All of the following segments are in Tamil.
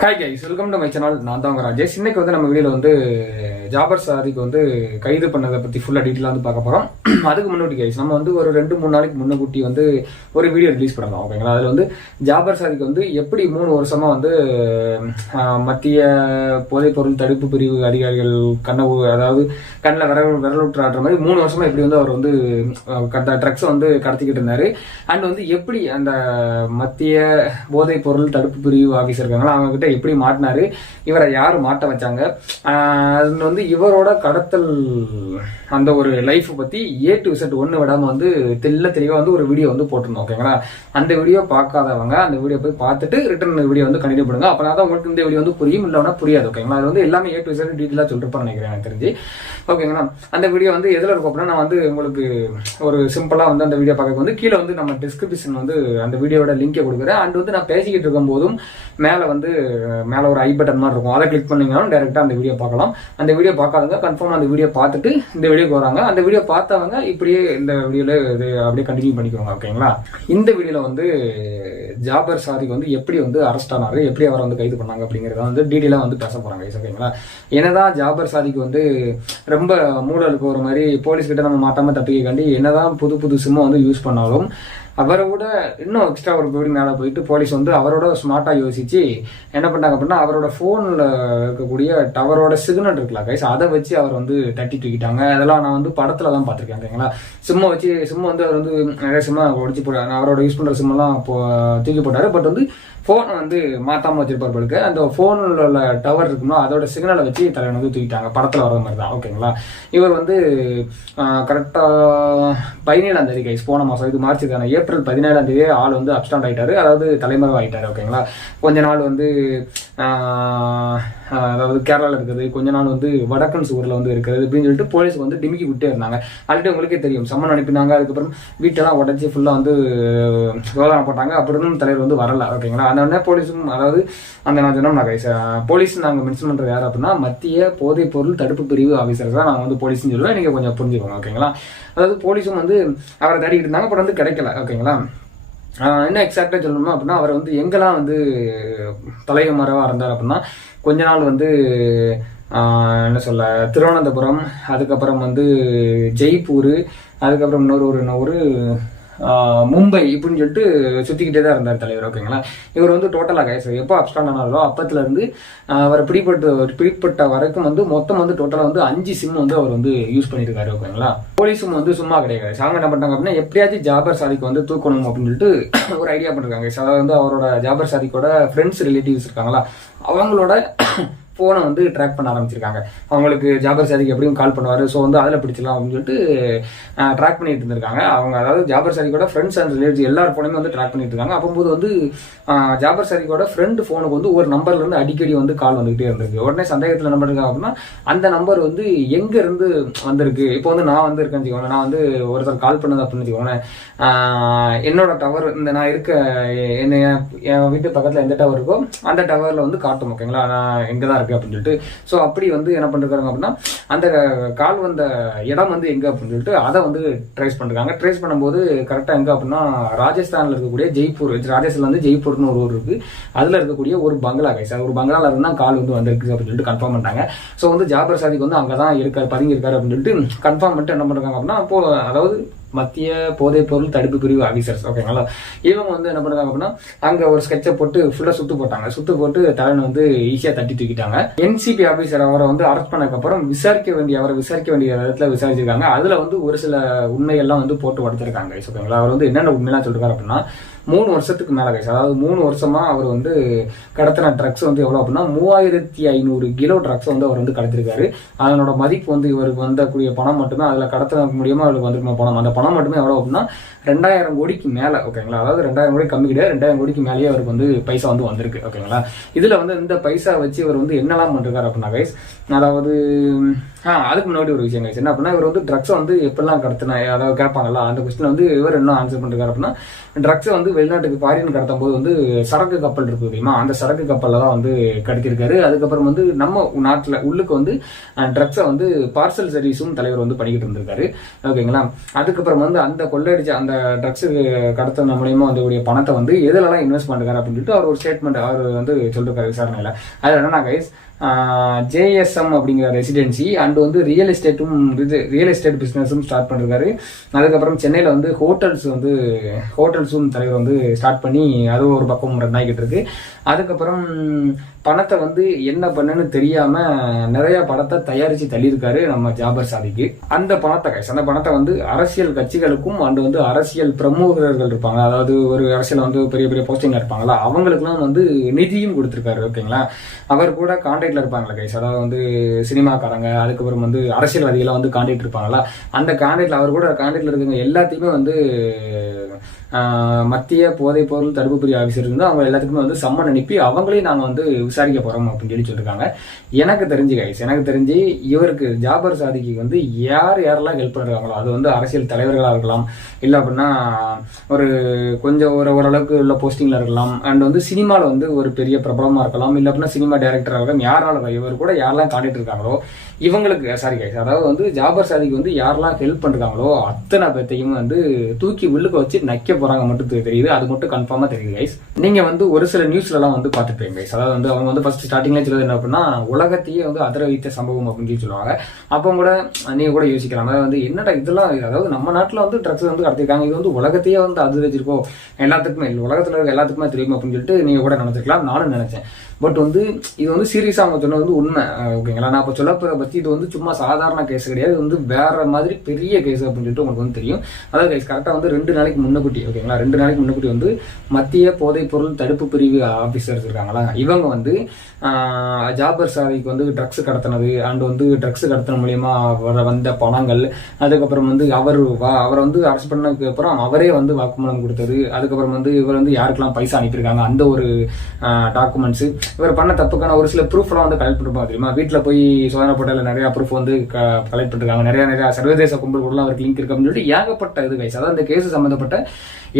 Hi guys, welcome to my channel. நான் தான் ராஜேஷ். இன்னைக்கு வந்து நம்ம வீடியோல வந்து ஜாபர் சாதிக்கு வந்து கைது பண்ணதை பத்தி ஃபுல்லா டீட்டெயிலாக வந்து பார்க்க போறோம். அதுக்கு முன்னாடி கைஸ் நம்ம வந்து ஒரு 2-3 நாளைக்கு முன்னக்கூட்டி வந்து ஒரு வீடியோ ரிலீஸ் பண்ணலாம், ஓகேங்களா? அதுல வந்து ஜாபர் சாதிக்கு வந்து எப்படி 3 வருஷமா வந்து மத்திய போதைப்பொருள் தடுப்பு பிரிவு அதிகாரிகள் அதாவது கண்ணில் விரலுற்று ஆடுற மாதிரி 3 வருஷமா எப்படி வந்து அவர் வந்து ட்ரக்ஸை வந்து கடத்திக்கிட்டு இருந்தாரு. அண்ட் வந்து எப்படி அந்த மத்திய போதைப்பொருள் தடுப்பு பிரிவு ஆஃபீஸர் இருக்காங்களா அவங்க கிட்ட எப்படி மாட்டினாரு, இவரை யாரு மாட்ட வச்சாங்க, அது வந்து இவரோட கடத்தல் அந்த ஒரு லைஃப் பத்தி A to Z ஒண்ணு விடாம வந்து தெளிவா வந்து ஒரு வீடியோ வந்து போட்டிருந்தோம், ஓகேங்களா? அந்த வீடியோ பார்க்காதவங்க அந்த வீடியோ போய் பார்த்துட்டு ரிட்டர்ன் வீடியோ வந்து கண்டினியூ பண்ணுங்க. அப்பதான் உங்களுக்கு இந்த வீடியோ வந்து புரியும், இல்லைன்னா புரியாது, ஓகேங்களா? அது வந்து எல்லாமே A to Z டீட்டெயிலா சொல்லிருப்பான்னு நினைக்கிறேன் எனக்கு தெரிஞ்சு, ஓகேங்களா? அந்த வீடியோ வந்து எதுல இருக்கும் அப்படின்னா, நான் வந்து உங்களுக்கு ஒரு சிம்பிளா வந்து அந்த வீடியோ பார்க்க வந்து கீழே வந்து நம்ம டிஸ்கிரிப்ஷன் வந்து அந்த வீடியோட லிங்கை கொடுக்குறேன். அண்ட் வந்து நான் பேசிக்கிட்டு இருக்கும் போதும் மேல ஒரு ஐ பட்டன் மாதிரி இருக்கும், அதை கிளிக் பண்ணீங்கன்னா டைரக்டா அந்த வீடியோ பார்க்கலாம். அந்த வீடியோ பார்க்காதவங்க கன்ஃபார்ம் அந்த வீடியோ பார்த்துட்டு இந்த வீடியோக்கு வராங்க. அந்த வீடியோ பார்த்தவங்க இப்படியே இந்த வீடியோல இது அப்படியே கண்டினியூ பண்ணிக்குவாங்க, ஓகேங்களா? இந்த வீடியோல வந்து ஜாபர் சாதிக் வந்து எப்படி வந்து அரெஸ்ட் ஆனாரு, எப்படி அவரை வந்து கைது பண்ணாங்க அப்படிங்கறத வந்து டீட்டெயிலா வந்து பேச போறாங்க, ஓகேங்களா? என்னதான் ஜாபர் சாதிக் வந்து ரொம்ப மூடலுக்கு ஒரு மாதிரி போலீஸ் கிட்ட நம்ம மாட்டாம தப்பிக்காண்டி என்னதான் புது சிம்மை வந்து யூஸ் பண்ணாலும் அவரோட இன்னும் எக்ஸ்ட்ரா ஒரு படி மேலே போயிட்டு போலீஸ் வந்து அவரோட ஸ்மார்ட்டா யோசிச்சு என்ன பண்ணாங்க அப்படின்னா, அவரோட போன்ல இருக்கக்கூடிய டவரோட சிக்னல் இருக்குல்ல கைஸ், அதை வச்சு அவர் வந்து தட்டி தூக்கிட்டாங்க. அதெல்லாம் நான் வந்து படத்துல தான் பார்த்திருக்கேன், ஓகேங்களா? சிம் வந்து அவர் வந்து நிறைய சிம்மா உடச்சு போட்டாரு, அவரோட யூஸ் பண்ற சிம் எல்லாம் தூக்கி போட்டாரு. பட் வந்து போன் வந்து மாத்தாம வச்சிருப்பாரு படுக்க, அந்த போன்ல உள்ள டவர் இருக்குமோ அதோட சிக்னலை வச்சு தலைவன் வந்து தூக்கிட்டாங்க, படத்துல வர மாதிரி தான், ஓகேங்களா? இவர் வந்து கரெக்டா 17ஆம் தேதி கைஸ், போன மாசம், இது மார்ச் தானே, ஏப்ரல் 17ஆம் தேதி ஆள் வந்து அப்ஸ்டாண்ட் ஆயிட்டாரு, அதாவது தலைமறைவு ஆயிட்டாரு, ஓகேங்களா? கொஞ்ச நாள் வந்து அதாவது கேரளால இருக்குது, கொஞ்ச நாள் வந்து வடக்கன்ஸ் ஊர்ல வந்து இருக்கிறது அப்படின்னு சொல்லிட்டு போலீஸ் வந்து டிமிக்கி விட்டே இருந்தாங்க. ஆல்ரெடி உங்களுக்கே தெரியும், சம்மன் அனுப்பினாங்க, அதுக்கப்புறம் வீட்டெல்லாம் உடச்சி ஃபுல்லா வந்து சோதனை போட்டாங்க, அப்படின்னு தலைவர் வந்து வரல, ஓகேங்களா? அந்த உடனே போலீஸும், அதாவது அந்த நான் சொன்னோம் கைஸ், போலீஸ் நாங்க மென்ஷன் பண்றது யாரு அப்படின்னா மத்திய போதைப் பொருள் தடுப்பு பிரிவு ஆஃபீஸர் தான் நாங்க வந்து போலீஸ்ன்னு சொல்லுவேன், நீங்க கொஞ்சம் புரிஞ்சுக்கோங்க, ஓகேங்களா? அதாவது போலீஸும் வந்து அவரை தேடிக்கிட்டு இருந்தாங்க, பட் வந்து கிடைக்கல, ஓகேங்களா? என்ன எக்ஸாக்டா சொல்லணும்னா அப்படின்னா, அவர் வந்து எங்கெல்லாம் வந்து தலைமறைவா இருந்தார் அப்படின்னா, கொஞ்ச நாள் வந்து என்ன சொல்ல திருவனந்தபுரம், அதுக்கப்புறம் வந்து ஜெய்ப்பூர், அதுக்கப்புறம் இன்னொரு மும்பை இப்படின்னு சொல்லிட்டு சுத்திக்கிட்டே தான் இருந்தார் தலைவர், ஓகேங்களா? இவர் வந்து டோட்டலா கைஸ் எப்போ அப்ஸ்டாண்ட் ஆனாலும் அப்பத்துல இருந்து அவர் பிடிப்பட்ட வரைக்கும் வந்து மொத்தம் வந்து டோட்டலா வந்து 5 சிம் வந்து அவர் வந்து யூஸ் பண்ணிருக்காரு, ஓகேங்களா? போலீஸும் வந்து சும்மா கிடையாது, அவங்க என்ன பண்ணாங்க அப்படின்னா எப்படியாச்சும் ஜாபர் சாதிக்கு வந்து தூக்கணும் அப்படின்னு சொல்லிட்டு ஒரு ஐடியா பண்ணிருக்காங்க. அதாவது வந்து அவரோட ஜாபர் சாதிக்கோட ஃப்ரெண்ட்ஸ் ரிலேட்டிவ்ஸ் இருக்காங்களா, அவங்களோட போனை வந்து ட்ராக் பண்ண ஆரம்பிச்சிருக்காங்க. அவங்களுக்கு ஜாபர் சாதிக்கு எப்படியும் கால் பண்ணுவாரு, ஸோ வந்து அதில் பிடிச்சிடலாம் அப்படின்னு சொல்லிட்டு ட்ராக் பண்ணிட்டு இருந்திருக்காங்க. அவங்க அதாவது ஜாபர் சாதிக்கோட ஃப்ரெண்ட்ஸ் அண்ட் ரிலேட்டிவ் எல்லார் போனையுமே வந்து ட்ராக் பண்ணிட்டு இருக்காங்க. அப்போது வந்து ஜாபர் சாதிக்கோட ஃப்ரெண்ட் போனுக்கு வந்து ஒரு நம்பர்ல இருந்து அடிக்கடி வந்து கால் வந்துகிட்டே இருந்திருக்கு. உடனே சந்தேகத்தில் என்ன பண்ணிருக்காங்க அப்படின்னா, அந்த நம்பர் வந்து எங்க இருந்து வந்திருக்கு, இப்போ வந்து நான் வந்து இருக்கேன்னு வச்சுக்கோங்க, நான் வந்து ஒருத்தர் கால் பண்ணது அப்படின்னு வச்சுக்கோங்க, என்னோட டவர் இந்த நான் இருக்க என் வீட்டு பக்கத்துல எந்த டவர் இருக்கோ அந்த டவர்ல வந்து காட்டும், ஓகேங்களா? நான் எங்கதான் அப்படின்னு சொல்லிட்டு. சோ அப்படி வந்து என்ன பண்றாங்க அப்படின்னா, அந்த கால் வந்த இடம் வந்து எங்க அப்படின்னு சொல்லிட்டு அதை வந்து ட்ரேஸ் பண்றாங்க. ட்ரேஸ் பண்ணும்போது கரெக்டா எங்க அப்படின்னா, ராஜஸ்தான்ல இருக்கக்கூடிய ஜெய்ப்பூர், ராஜஸ்தான்ல வந்து ஜெய்ப்பூர்னு ஒரு ஊர் இருக்கு, அதுல இருக்கக்கூடிய ஒரு பங்களா கைஸ், ஒரு பங்களால இருந்தா கால் வந்து வந்திருக்கு அப்படின்னு சொல்லிட்டு கன்ஃபார்ம் பண்ணிட்டாங்க. சோ வந்து ஜாபர் சாதிக் வந்து அங்கதான் இருக்காரு, பதுங்கி இருக்காரு அப்படின்னு சொல்லிட்டு கன்ஃபார்ம் பண்ணிட்டு என்ன பண்றாங்க அப்படின்னா, அப்போ அதாவது மத்திய போதைப் பொருள் தடுப்பு பிரிவு ஆபீசர்ஸ், ஓகேங்களா? இவங்க வந்து என்ன பண்றாங்க அப்படின்னா, அங்க ஒரு ஸ்கெட்சை போட்டு ஃபுல்லா சுத்து போட்டு தலைவன் வந்து ஈஸியா தட்டி தூக்கிட்டாங்க. என்சிபி ஆபீசர் அவரை வந்து அரெஸ்ட் பண்ணதுக்கு அப்புறம் விசாரிக்க வேண்டிய இடத்துல விசாரிச்சிருக்காங்க. அதுல வந்து ஒரு சில உண்மைகள்லாம் வந்து போட்டு உடச்சிருக்காங்க, ஓகேங்களா? அவர் வந்து என்னென்ன உண்மையெல்லாம் சொல்றாரு அப்படின்னா, 3 வருஷத்துக்கு மேல கைஸ், அதாவது 3 வருஷமா அவர் வந்து கடத்தின ட்ரக்ஸ் வந்து எவ்வளவு அப்படின்னா 3500 கிலோ ட்ரக்ஸ் வந்து அவர் வந்து கடத்திருக்காரு. அதனோட மதிப்பு வந்து இவருக்கு வந்தக்கூடிய பணம் மட்டுமே, அதுல கடத்த முடியாம அவருக்கு வந்திருக்க பணம், அந்த பணம் மட்டுமே எவ்வளவு அப்படின்னா 2000 கோடிக்கு மேல, ஓகேங்களா? அதாவது 2000 கோடி கம்மி கிடையாது, 2000 கோடிக்கு மேலேயே அவருக்கு வந்து பைசா வந்து வந்திருக்கு, ஓகேங்களா? இதுல வந்து இந்த பைசா வச்சு இவர் வந்து என்னெல்லாம் பண்றாரு அப்படின்னா கைஸ், அதாவது அதுக்கு முன்னாடி ஒரு விஷயம் கைஸ், என்ன அப்படின்னா, இவர் வந்து ட்ரக்ஸ் வந்து எப்பெல்லாம் கடத்தினா, அதாவது கேட்பாங்கல்ல, அந்த கொஸ்டின் வந்து இவர் என்ன ஆன்சர் பண்றாரு அப்படின்னா, ட்ரக்ஸ் வந்து வெளிநாட்டுக்கு ஃபாரின் கடத்தும் போது வந்து சரக்கு கப்பல் இருக்கு தெரியுமா, அந்த சரக்கு கப்பல்ல தான் வந்து கடத்திருக்காரு. அதுக்கப்புறம் வந்து நம்ம நாட்டுல உள்ளுக்கு வந்து ட்ரக்ஸை வந்து பார்சல் சர்வீஸும் தலைவர் வந்து பண்ணிக்கிட்டு இருந்திருக்காரு. ஓகேங்களா. அதுக்கப்புறம் வந்து அந்த கொள்ளையடிச்ச அந்த ட்ரக்ஸ் கடத்தின மூலியமா வந்து பணத்தை வந்து எதுலலாம் இன்வெஸ்ட் பண்ணுறாரு அப்படின்னு சொல்லிட்டு அவர் ஒரு ஸ்டேட்மெண்ட் அவர் வந்து சொல்லிருக்காரு விசாரணையில. அது என்னன்னா கைஸ், JSM அப்படிங்கிற ரெசிடென்சி அண்ட் வந்து ரியல் எஸ்டேட் பிசினஸும் ஸ்டார்ட் பண்ணிருக்காரு. அதுக்கப்புறம் சென்னையில வந்து ஹோட்டல்ஸும் தலைவர் வந்து ஸ்டார்ட் பண்ணி அதுவும் ஒரு பக்கம் ரன் ஆகிட்டு இருக்கு. அதுக்கப்புறம் பணத்தை வந்து என்ன பண்ணுன்னு தெரியாம நிறைய படத்தை தயாரிச்சு தள்ளியிருக்காரு நம்ம ஜாபர் சாதிக்கு. அந்த பணத்தை வந்து அரசியல் கட்சிகளுக்கும் அண்ட் வந்து அரசியல் பிரமுகர்கள் இருப்பாங்க, அதாவது ஒரு அரசியல் வந்து பெரிய பெரிய போஸ்டிங்ல இருப்பாங்களா, அவங்களுக்குலாம் வந்து நிதியும் கொடுத்திருக்காரு. ஓகேங்களா. அவர் கூட கான்டாக்ட்ல இருப்பாங்களா கைஸ், அதாவது வந்து சினிமாக்காரங்க, அதுக்கப்புறம் வந்து அரசியல்வாதிகளாம் வந்து கான்டாக்ட் இருப்பாங்களா, அந்த கான்டாக்ட்ல அவர் கூட கான்டாக்ட்ல இருக்கவங்க எல்லாத்தையுமே வந்து மத்திய போதைப் பொருள் தடுப்பு பிரிவு ஆஃபீஸர் இருந்து அவங்க எல்லாத்துக்குமே வந்து சம்மன் அனுப்பி அவங்களையும் நாங்க வந்து விசாரிக்க போறோம் அப்படின்னு சொல்லியிருக்காங்க. எனக்கு தெரிஞ்சு இவருக்கு ஜாபர் சாதிக்கு வந்து யாரெல்லாம் ஹெல்ப் பண்ணிருக்காங்களோ, அது வந்து அரசியல் தலைவர்களா இருக்கலாம், இல்ல அப்படின்னா ஒரு கொஞ்சம் ஓரளவுக்கு உள்ள போஸ்டிங்ல இருக்கலாம், அண்ட் வந்து சினிமால வந்து ஒரு பெரிய பிரபலமா இருக்கலாம், இல்ல அப்படின்னா சினிமா டைரக்டரா இருக்கலாம், யாரால இவர் கூட யாரெல்லாம் காட்டிட்டு இருக்காங்களோ இவங்களுக்கு அதாவது வந்து ஜாபர் சாதிக்கு வந்து யாரெல்லாம் ஹெல்ப் பண்றாங்களோ அத்தனை பேர்த்தையும் வந்து தூக்கி உள்ளுக்க வச்சு நக்க போறாங்க மட்டும் தெரியுது. அது மட்டும் கன்ஃபார்மா தெரியுது கைஸ். நீங்க வந்து ஒரு சில நியூஸ்ல எல்லாம் வந்து பாத்துப்பீங்க கைஸ். அதாவது வந்து அவங்க வந்து ஃபர்ஸ்ட் ஸ்டார்டிங்ல சொல்றது என்ன அப்படின்னா உலகத்தையே வந்து அதிர வைத்த சம்பவம் அப்படின்னு சொல்லுவாங்க. அப்போ கூட நீங்க கூட யோசிக்கலாம், அதாவது வந்து என்னடா இதெல்லாம், அதாவது நம்ம நாட்டுல வந்து ட்ரக்ஸ் வந்து கடத்திருக்காங்க, இது வந்து உலகத்தையே வந்து அதிர வச்சிருக்கோம், எல்லாத்துக்குமே உலகத்துல இருக்க எல்லாத்துக்குமே தெரியும் அப்படின்னு சொல்லிட்டு நீங்க கூட நினைச்சிருக்கலாம், நானும் நினைச்சேன். பட் வந்து இது வந்து சீரியஸா அவங்க சொன்னது வந்து உண்மை. ஓகேங்களா. நான் இப்ப சொல்ல பத்தி இது வந்து சும்மா சாதாரண கேஸ் கிடையாது, இது வந்து வேற மாதிரி பெரிய கேஸ் அப்படின்னு சொல்லிட்டு உங்களுக்கு வந்து தெரியும். அதாவது கரெக்டா வந்து 2 நாளைக்கு முன்னக்கூட்டி, ஓகேங்களா, 2 நாளைக்கு முன்னக்கூட்டி வந்து மத்திய போதைப் பொருள் தடுப்பு பிரிவு ஆபீசர்ஸ் இருக்காங்களா, இவங்க வந்து ஜாபர் சாதிக்கு வந்து ட்ரக்ஸ் கடத்தினது அண்ட் வந்து ட்ரக்ஸ் கடத்தின மூலியமா வந்த பணங்கள், அதுக்கப்புறம் வந்து அவரை வந்து அரெஸ்ட் பண்ணதுக்கு அப்புறம் அவரே வந்து வாக்குமூலம் கொடுத்தது, அதுக்கப்புறம் வந்து இவர் வந்து யாருக்கெல்லாம் பைசா அனுப்பியிருக்காங்க அந்த ஒரு டாக்குமெண்ட்ஸ், இவர் பண்ண தப்புக்கான ஒரு சில ப்ரூஃப் எல்லாம் வந்து கலெக்ட் பண்ணிருப்பாங்க தெரியுமா. வீட்டுல போய் சோதனை போட்டால நிறைய ப்ரூஃப் வந்து கலெக்ட் பண்ணிருக்காங்க, நிறைய சர்வதேச கும்பல் கூட அவருக்கு லிங்க் இருக்கு அப்படின்னு சொல்லிட்டு ஏகப்பட்ட இது கைஸ். அதாவது இந்த கேஸ் சம்பந்தப்பட்ட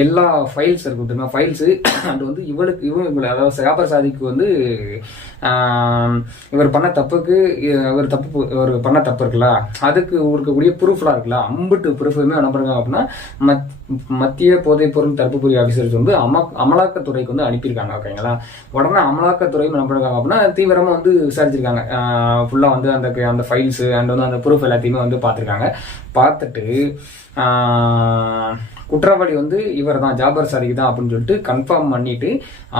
எல்லா ஃபைல்ஸ் இருக்கும் தெரியுமா, ஃபைல்ஸ் அண்ட் வந்து இவங்க அதாவது ஜாபர் சாதிக்கு வந்து இவர் பண்ண தப்புக்கு இவர் பண்ண தப்பு இருக்குல்ல, அதுக்கு இருக்கக்கூடிய ப்ரூஃப்லாம் இருக்குல்ல, அம்பிட்டு ப்ரூஃபுமே என்ன பண்றாங்க அப்படின்னா மத்திய போதைப் பொருள் தடுப்பு பிரிவு ஆஃபீஸர்ஸ் வந்து அமலாக்கத்துறைக்கு வந்து அனுப்பியிருக்காங்க. ஓகேங்களா. உடனே அமலாக்கத்துறையும் என்ன பண்றாங்க அப்படின்னா தீவிரமா வந்து விசாரிச்சிருக்காங்க, ஃபுல்லா வந்து அந்த ஃபைல்ஸ் அண்ட் வந்து அந்த ப்ரூஃப் எல்லாத்தையுமே வந்து பார்த்திருக்காங்க. பார்த்துட்டு குற்றவாளி வந்து இவர் தான், ஜாபர் சாதிக்கு தான் அப்படின்னு சொல்லிட்டு கன்ஃபார்ம் பண்ணிட்டு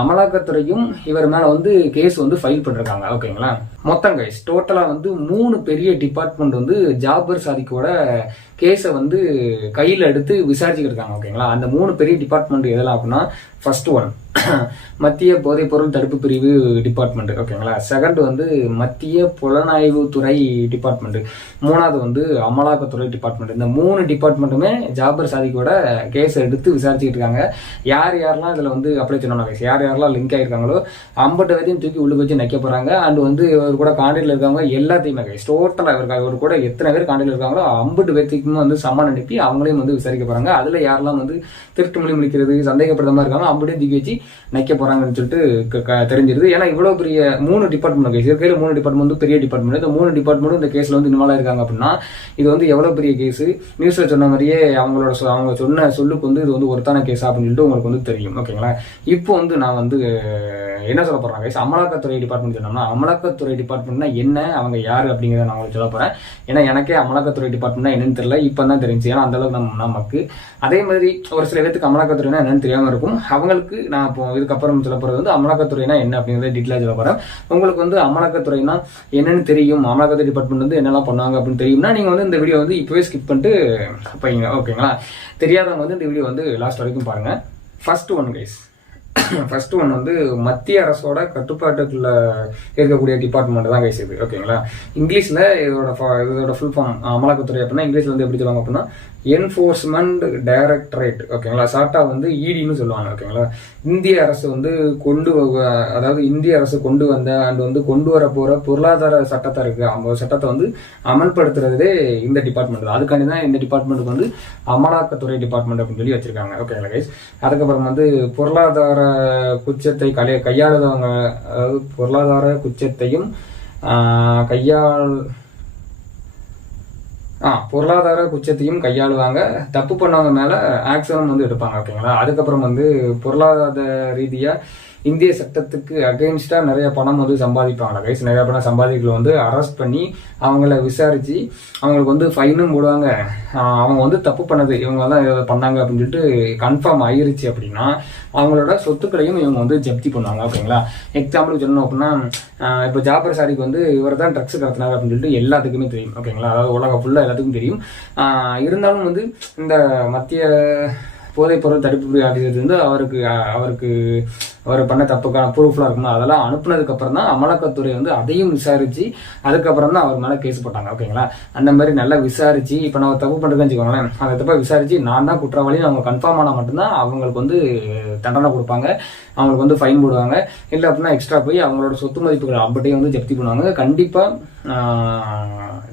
அமலாக்கத்துறையும் இவர் மேல வந்து கேஸ் வந்து ஃபைல் பண்ணிருக்காங்க. ஓகேங்களா. மொத்தம் கைஸ் டோட்டலா வந்து 3 பெரிய டிபார்ட்மெண்ட் வந்து ஜாபர் சாதிக்கோட கேஸை வந்து கையில் எடுத்து விசாரிச்சுக்கிட்டு இருக்காங்க. ஓகேங்களா. அந்த 3 பெரிய டிபார்ட்மெண்ட் எதெல்லாம் அப்படின்னா, ஃபர்ஸ்ட் ஒன் மத்திய போதைப் பொருள் தடுப்பு பிரிவு டிபார்ட்மெண்ட். ஓகேங்களா. செகண்ட் வந்து மத்திய புலனாய்வு துறை டிபார்ட்மெண்ட். 3வது வந்து அமலாக்கத்துறை டிபார்ட்மெண்ட். இந்த 3 டிபார்ட்மெண்ட்டுமே ஜாபர் சாதிக்கோட கேஸ் எடுத்து விசாரிச்சுட்டு இருக்காங்க. யாரெல்லாம் இதுல வந்து அப்ளை பண்ணணும், யாரெல்லாம் லிங்க் ஆயிருக்காங்களோ 50 வரையும் தூக்கி உள்ளுக்கு வச்சு நிக்க போறாங்க. அண்ட் வந்து இவர் கூட கான்டாக்ட்ல இருக்காங்க எல்லாத்தையுமே டோட்டலா இவர் கூட எத்தனை பேர் கான்டாக்ட்ல இருக்காங்களோ 50 பேர்த்துக்குமே வந்து சம்மன் அனுப்பி அவங்களையும் வந்து விசாரிக்க போறாங்க. அதுல யாரெல்லாம் வந்து திருட்டு மொழி முடிக்கிறது சந்தேகப்படுறதா இருக்காங்க 50 தூக்கி வச்சு நிக்க போறாங்கன்னு சொல்லிட்டு தெரிஞ்சிருது. ஏன்னா இவ்வளவு பெரிய 3 டிபார்ட்மெண்ட் கேஸ் இருக்கையில 3 டிபார்ட்மெண்ட் வந்து பெரிய டிபார்ட்மெண்ட். இந்த 3 டிபார்ட்மெண்ட்டும் இந்த கேஸ்ல வந்து இன்வால்வ் ஆயிருக்காங்க அப்படின்னா இது வந்து எவ்வளவு பெரிய கேஸ். நியூஸ்ல சொன்ன மாதிரியே அவங்க சொன்ன சொல்லுக்கு வந்து இது வந்து ஒருத்தான கேஸ் அப்படின்னு சொல்லிட்டு உங்களுக்கு வந்து தெரியும். ஓகேங்களா. இப்போ வந்து நான் வந்து என்ன சொல்ல போறேன் கேஸ், அமலாக்கத்துறை டிபார்ட்மெண்ட் சொன்னோம்னா அமலாக்கத்துறை டிபார்ட்மெண்ட்னா என்ன, அவங்க யாரு அப்படிங்கிறத நான் உங்களுக்கு சொல்ல போறேன். ஏன்னா எனக்கே அமலாக்கத்துறை டிபார்ட்மெண்ட்னா என்னன்னு தெரியல, இப்பதான் தெரிஞ்சு. ஏன்னா அந்த அளவுக்கு நமக்கு அதே மாதிரி ஒரு சில பேருக்கு அமலாக்கத்துறைனா என்னன்னு தெரியாம இருக்கும். அவங்களுக்கு நான் இப்போ இதுக்கப்புறம் சொல்ல போறது வந்து அமலாக்கத்துறைனா என்ன அப்படிங்கறத டீட்டெயிலா சொல்ல போறேன். உங்களுக்கு வந்து அமலாக்கத்துறைனா என்னன்னு தெரியும், அமலாக்கத்துறை டிபார்ட்மெண்ட் வந்து என்னெல்லாம் பண்ணுவாங்க அப்படின்னு தெரியும்னா நீங்க வந்து இந்த வீடியோ வந்து இப்பவே ஸ்கிப் பண்ணிட்டு போய்ங்க. ஓகேங்களா. தெரியாதவங்க வந்து இந்த வீடியோ வந்து லாஸ்ட் வரைக்கும் பாருங்க. First one guys, first one வந்து மத்திய அரசோட கட்டுப்பாட்டுக்குள்ள இருக்கக்கூடிய டிபார்ட்மெண்ட் தான் கைஸ் இது. ஓகேங்களா? இங்கிலீஷ்ல இதோட ஃபுல் ஃபார்ம் அமலாக்கத்துறை அப்படின்னா இங்கிலீஷ்ல வந்து எப்படி சொல்லுவாங்க அப்படின்னா என்ஃபோர்ஸ்மெண்ட் டைரக்டரேட். ஓகேங்களா? ஷார்ட்டா வந்து இடின்னு சொல்லுவாங்க. ஓகேங்களா? இந்திய அரசு வந்து அதாவது இந்திய அரசு கொண்டு வந்த அண்ட் வந்து கொண்டு வர போற பொருளாதார சட்டத்தை இருக்கு, அந்த சட்டத்தை வந்து அமல்படுத்துறதே இந்த டிபார்ட்மெண்ட் தான். அதுக்காண்டி தான் இந்த டிபார்ட்மெண்ட்டுக்கு வந்து அமலாக்கத்துறை டிபார்ட்மெண்ட் அப்படின்னு சொல்லி வச்சிருக்காங்க. ஓகேங்களா கைஸ்? அதுக்கப்புறம் வந்து பொருளாதார குற்றத்தை கையாளுதவங்க, அதாவது பொருளாதார குற்றத்தையும் பொருளாதார குற்றத்தையும் கையாளுவாங்க, தப்பு பண்ணவங்க மேல ஆக்ஷனும் வந்து எடுப்பாங்க. ஓகேங்களா? அதுக்கப்புறம் வந்து பொருளாதார ரீதியா இந்திய சட்டத்துக்கு அகைன்ஸ்டா நிறைய பணம் வந்து சம்பாதிப்பாங்க கைஸ். நிறைய பணம் சம்பாதிகளை வந்து அரெஸ்ட் பண்ணி அவங்கள விசாரிச்சு அவங்களுக்கு வந்து ஃபைனும் போடுவாங்க. அவங்க வந்து தப்பு பண்ணது இவங்க தான் இதை பண்ணாங்க அப்படின்னு சொல்லிட்டு கன்ஃபார்ம் ஆயிருச்சு அப்படின்னா அவங்களோட சொத்துக்களையும் இவங்க வந்து ஜப்தி பண்ணுவாங்க. ஓகேங்களா? எக்ஸாம்பிளுக்கு சொல்லணும் அப்படின்னா இப்போ ஜாபர் சாதிக்கு வந்து இவர் தான் ட்ரக்ஸ் கடத்தினாங்க அப்படின்னு சொல்லிட்டு எல்லாத்துக்குமே தெரியும். ஓகேங்களா? அதாவது உலகம் ஃபுல்லா எல்லாத்துக்கும் தெரியும். இருந்தாலும் வந்து இந்த மத்திய போதைப்பொருள் தடுப்பு ஆஃபீஸர் வந்து அவர் பண்ண தப்புக்கான ப்ரூஃப்லாம் இருக்குமா அதெல்லாம் அனுப்புனதுக்கு அப்புறம் தான் அமலாக்கத்துறை வந்து அதையும் விசாரிச்சு அதுக்கப்புறம் தான் அவர் மேல கேஸ் போட்டாங்க. ஓகேங்களா? அந்த மாதிரி நல்லா விசாரிச்சு இப்போ நான் தப்பு பண்றதுன்னு வச்சுக்கோங்களேன், அந்த தப்பை விசாரிச்சு நான் தான் குற்றவாளின்னு அவங்க கன்ஃபார்ம் ஆனா மட்டும்தான் அவங்களுக்கு வந்து தண்டனை கொடுப்பாங்க, அவங்களுக்கு வந்து ஃபைன் போடுவாங்க. இல்லை அப்படின்னா எக்ஸ்ட்ரா போய் அவங்களோட சொத்து மதிப்புகள் அப்படியே வந்து ஜப்தி பண்ணுவாங்க. கண்டிப்பா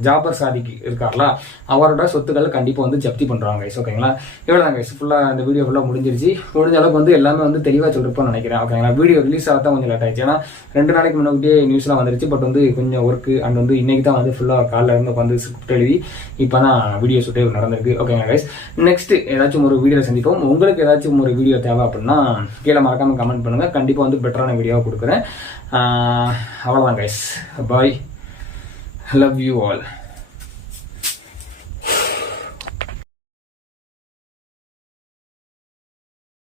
ஜாபர் சாதிக்கு இருக்கார்ல அவரோட சொத்துக்கள் கண்டிப்பா வந்து ஜப்தி பண்றாங்க கைஸ். ஓகேங்களா? இவ்வளவுதான் கைஸ். ஃபுல்லா இந்த வீடியோ ஃபுல்லா முடிஞ்சிருச்சு. முடிஞ்ச அளவுக்கு வந்து எல்லாமே வந்து தெளிவா சொல்லிருப்போம்னு நினைக்கிறேன். ஓகேங்களா? வீடியோ ரிலீஸ் ஆகத்தான் கொஞ்சம் லேட் ஆயிடுச்சு. ஏன்னா 2 நாளைக்கு முன்னாடியே நியூஸ்லாம் வந்துருச்சு. பட் வந்து கொஞ்சம் ஒர்க் அண்ட் வந்து இன்னைக்கு தான் வந்து ஃபுல்லா காலைல இருந்து வந்து ஸ்கிரிப்ட் எழுதி இப்பதான் வீடியோ ஷூட்டே நடந்திருக்கு. ஓகேங்களா கைஸ்? நெக்ஸ்ட் ஏதாச்சும் ஒரு வீடியோ சந்திப்போம். உங்களுக்கு ஏதாச்சும் ஒரு வீடியோ தேவை அப்படின்னா கீழே மறக்காம கமெண்ட் பண்ணுங்க. கண்டிப்பா வந்து பெட்டரான வீடியோவை கொடுக்குறேன். அவ்வளவுதான் guys. Bye. Love you all.